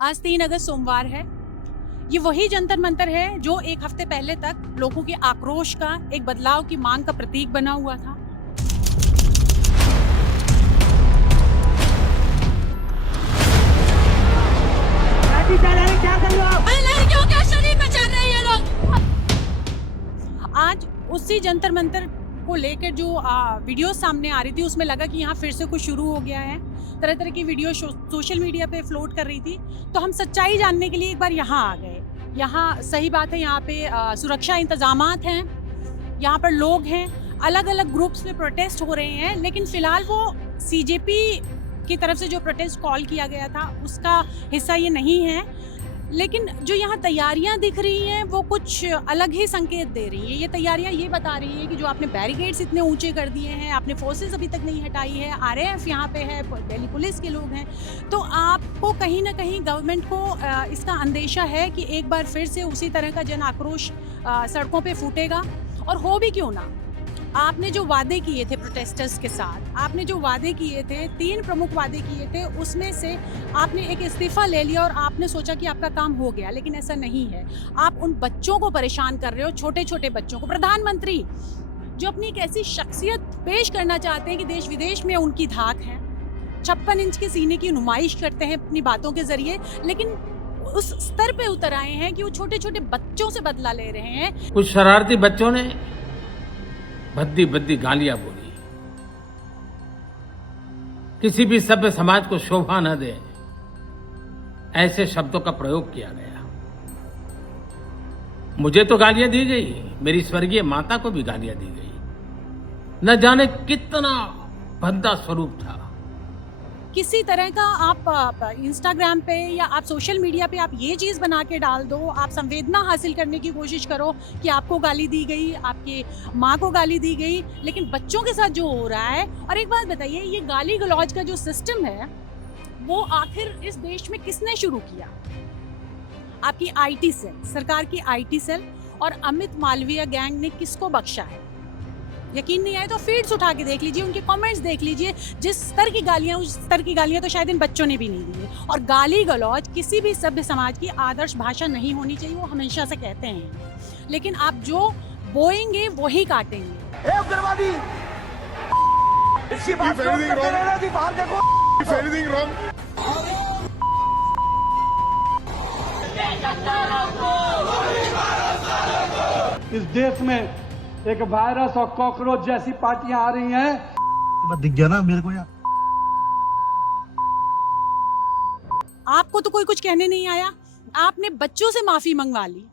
आज 3 अगस्त सोमवार है। ये वही जंतर मंतर है जो एक हफ्ते पहले तक लोगों के आक्रोश का, एक बदलाव की मांग का प्रतीक बना हुआ था। लड़कियों के शरीर पे चढ़ रहे हैं ये लोग। आज उसी जंतर मंतर को लेकर जो वीडियोस सामने आ रही थी, उसमें लगा कि यहाँ फिर से कुछ शुरू हो गया है। तरह तरह की वीडियो सोशल मीडिया पे फ्लोट कर रही थी, तो हम सच्चाई जानने के लिए एक बार यहाँ आ गए। यहाँ सही बात है, यहाँ पे सुरक्षा इंतजामात हैं, यहाँ पर लोग हैं, अलग अलग ग्रुप्स में प्रोटेस्ट हो रहे हैं, लेकिन फिलहाल वो सीजेपी की तरफ से जो प्रोटेस्ट कॉल किया गया था उसका हिस्सा ये नहीं है। लेकिन जो यहाँ तैयारियां दिख रही हैं वो कुछ अलग ही संकेत दे रही है। ये तैयारियां ये बता रही है कि जो आपने बैरिकेड्स इतने ऊंचे कर दिए हैं, आपने फोर्सेस अभी तक नहीं हटाई है, आरएएफ यहाँ पे है, दिल्ली पुलिस के लोग हैं, तो आपको कहीं ना कहीं गवर्नमेंट को इसका अंदेशा है कि एक बार फिर से उसी तरह का जन आक्रोश सड़कों पे फूटेगा। और हो भी क्यों ना, आपने जो वादे किए थे प्रोटेस्टर्स के साथ, आपने जो वादे किए थे, 3 प्रमुख वादे किए थे, उसमें से आपने एक इस्तीफा ले लिया और आपने सोचा कि आपका काम हो गया, लेकिन ऐसा नहीं है। आप उन बच्चों को परेशान कर रहे हो, छोटे छोटे बच्चों को। प्रधानमंत्री जो अपनी एक ऐसी शख्सियत पेश करना चाहते हैं कि देश विदेश में उनकी धाक है, 56 इंच के सीने की नुमाइश करते हैं अपनी बातों के जरिए, लेकिन उस स्तर पे उतर आए हैं कि वो छोटे छोटे बच्चों से बदला ले रहे हैं। कुछ शरारती बच्चों ने भद्दी भद्दी गालियां बोली। किसी भी सभ्य समाज को शोभा न दे ऐसे शब्दों का प्रयोग किया गया। मुझे तो गालियां दी गई, मेरी स्वर्गीय माता को भी गालियां दी गई। न जाने कितना भद्दा स्वरूप था। किसी तरह का आप इंस्टाग्राम पे या आप सोशल मीडिया पे आप ये चीज़ बना के डाल दो, आप संवेदना हासिल करने की कोशिश करो कि आपको गाली दी गई, आपके माँ को गाली दी गई, लेकिन बच्चों के साथ जो हो रहा है। और एक बात बताइए, ये गाली गलौज का जो सिस्टम है वो आखिर इस देश में किसने शुरू किया? आपकी आईटी सेल, सरकार की आईटी सेल और अमित मालवीय गैंग ने किसको बख्शा है? यकीन नहीं आए तो फीड्स उठा के देख लीजिए, उनके कमेंट्स देख लीजिए। जिस स्तर की गालियां, उस स्तर की गालियां तो शायद इन बच्चों ने भी नहीं दी है। और गाली गलौज किसी भी सभ्य समाज की आदर्श भाषा नहीं होनी चाहिए, वो हमेशा से कहते हैं, लेकिन आप जो बोएंगे वही काटेंगे। उग्रवादी इसकी बात बाहर देखो। इस देश में एक वायरस और कॉकरोच जैसी पार्टियां आ रही हैं। दिख गया ना मेरे को यार। आपको तो कोई कुछ कहने नहीं आया, आपने बच्चों से माफी मंगवा ली।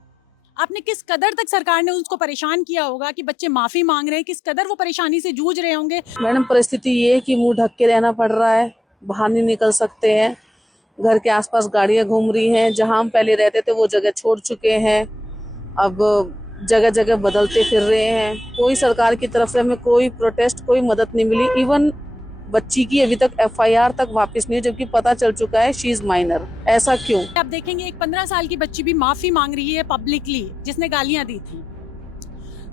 आपने किस कदर तक सरकार ने उसको परेशान किया होगा कि बच्चे माफी मांग रहे हैं, किस कदर वो परेशानी से जूझ रहे होंगे। मैडम, परिस्थिति ये है कि मुंह ढक के रहना पड़ रहा है, बाहर नहीं निकल सकते हैं, घर के आसपास गाड़ियां घूम रही हैं, जहां हम पहले रहते थे वो जगह छोड़ चुके हैं, अब जगह जगह बदलते फिर रहे हैं। कोई सरकार की तरफ से हमें कोई प्रोटेस्ट, कोई मदद नहीं मिली। इवन बच्ची की अभी तक एफआईआर तक वापस नहीं है, जबकि पता चल चुका है शी इज माइनर। ऐसा क्यों? आप देखेंगे एक 15 साल की बच्ची भी माफी मांग रही है पब्लिकली, जिसने गालियां दी थी।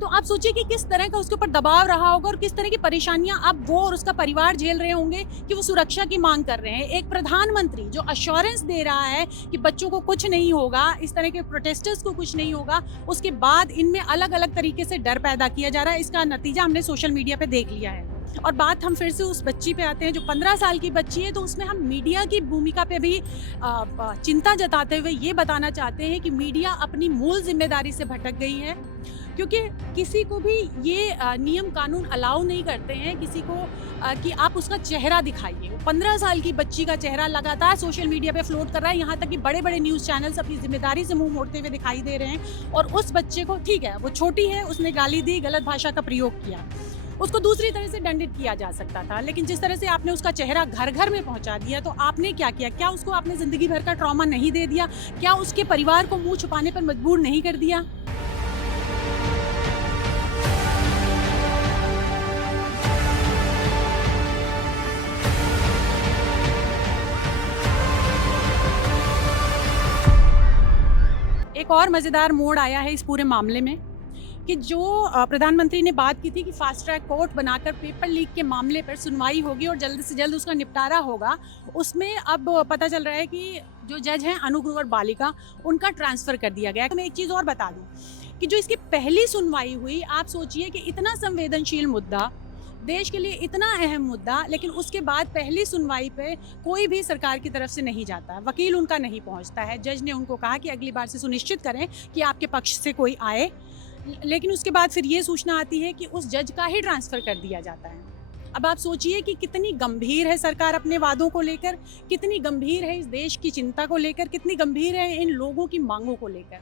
तो आप सोचिए कि किस तरह का उसके ऊपर दबाव रहा होगा और किस तरह की परेशानियां अब वो और उसका परिवार झेल रहे होंगे कि वो सुरक्षा की मांग कर रहे हैं। एक प्रधानमंत्री जो अश्योरेंस दे रहा है कि बच्चों को कुछ नहीं होगा, इस तरह के प्रोटेस्टर्स को कुछ नहीं होगा, उसके बाद इनमें अलग अलग तरीके से डर पैदा किया जा रहा है। इसका नतीजा हमने सोशल मीडिया पे देख लिया है। और बात हम फिर से उस बच्ची पे आते हैं जो 15 साल की बच्ची है, तो उसमें हम मीडिया की भूमिका पे भी चिंता जताते हुए ये बताना चाहते हैं कि मीडिया अपनी मूल जिम्मेदारी से भटक गई है, क्योंकि किसी को भी ये नियम कानून अलाउ नहीं करते हैं किसी को कि आप उसका चेहरा दिखाइए। 15 साल की बच्ची का चेहरा लगातार सोशल मीडिया पे फ्लोट कर रहा है, यहाँ तक कि बड़े बड़े न्यूज़ चैनल्स अपनी जिम्मेदारी से मुंह मोड़ते हुए दिखाई दे रहे हैं। और उस बच्चे को, ठीक है वो छोटी है, उसने गाली दी, गलत भाषा का प्रयोग किया, उसको दूसरी तरह से दंडित किया जा सकता था, लेकिन जिस तरह से आपने उसका चेहरा घर घर में पहुंचा दिया, तो आपने क्या किया? क्या उसको आपने जिंदगी भर का ट्रॉमा नहीं दे दिया? क्या उसके परिवार को मुंह छुपाने पर मजबूर नहीं कर दिया? एक और मजेदार मोड़ आया है इस पूरे मामले में कि जो प्रधानमंत्री ने बात की थी कि फास्ट ट्रैक कोर्ट बनाकर पेपर लीक के मामले पर सुनवाई होगी और जल्द से जल्द उसका निपटारा होगा, उसमें अब पता चल रहा है कि जो जज हैं अनुग्रोवर बालिका, उनका ट्रांसफ़र कर दिया गया है। तो मैं एक चीज़ और बता दूं कि जो इसकी पहली सुनवाई हुई, आप सोचिए कि इतना संवेदनशील मुद्दा, देश के लिए इतना अहम मुद्दा, लेकिन उसके बाद पहली सुनवाई पे कोई भी सरकार की तरफ से नहीं जाता है, वकील उनका नहीं पहुंचता है। जज ने उनको कहा कि अगली बार से सुनिश्चित करें कि आपके पक्ष से कोई आए, लेकिन उसके बाद फिर ये सूचना आती है कि उस जज का ही ट्रांसफ़र कर दिया जाता है। अब आप सोचिए कि कितनी गंभीर है सरकार अपने वादों को लेकर, कितनी गंभीर है इस देश की चिंता को लेकर, कितनी गंभीर है इन लोगों की मांगों को लेकर।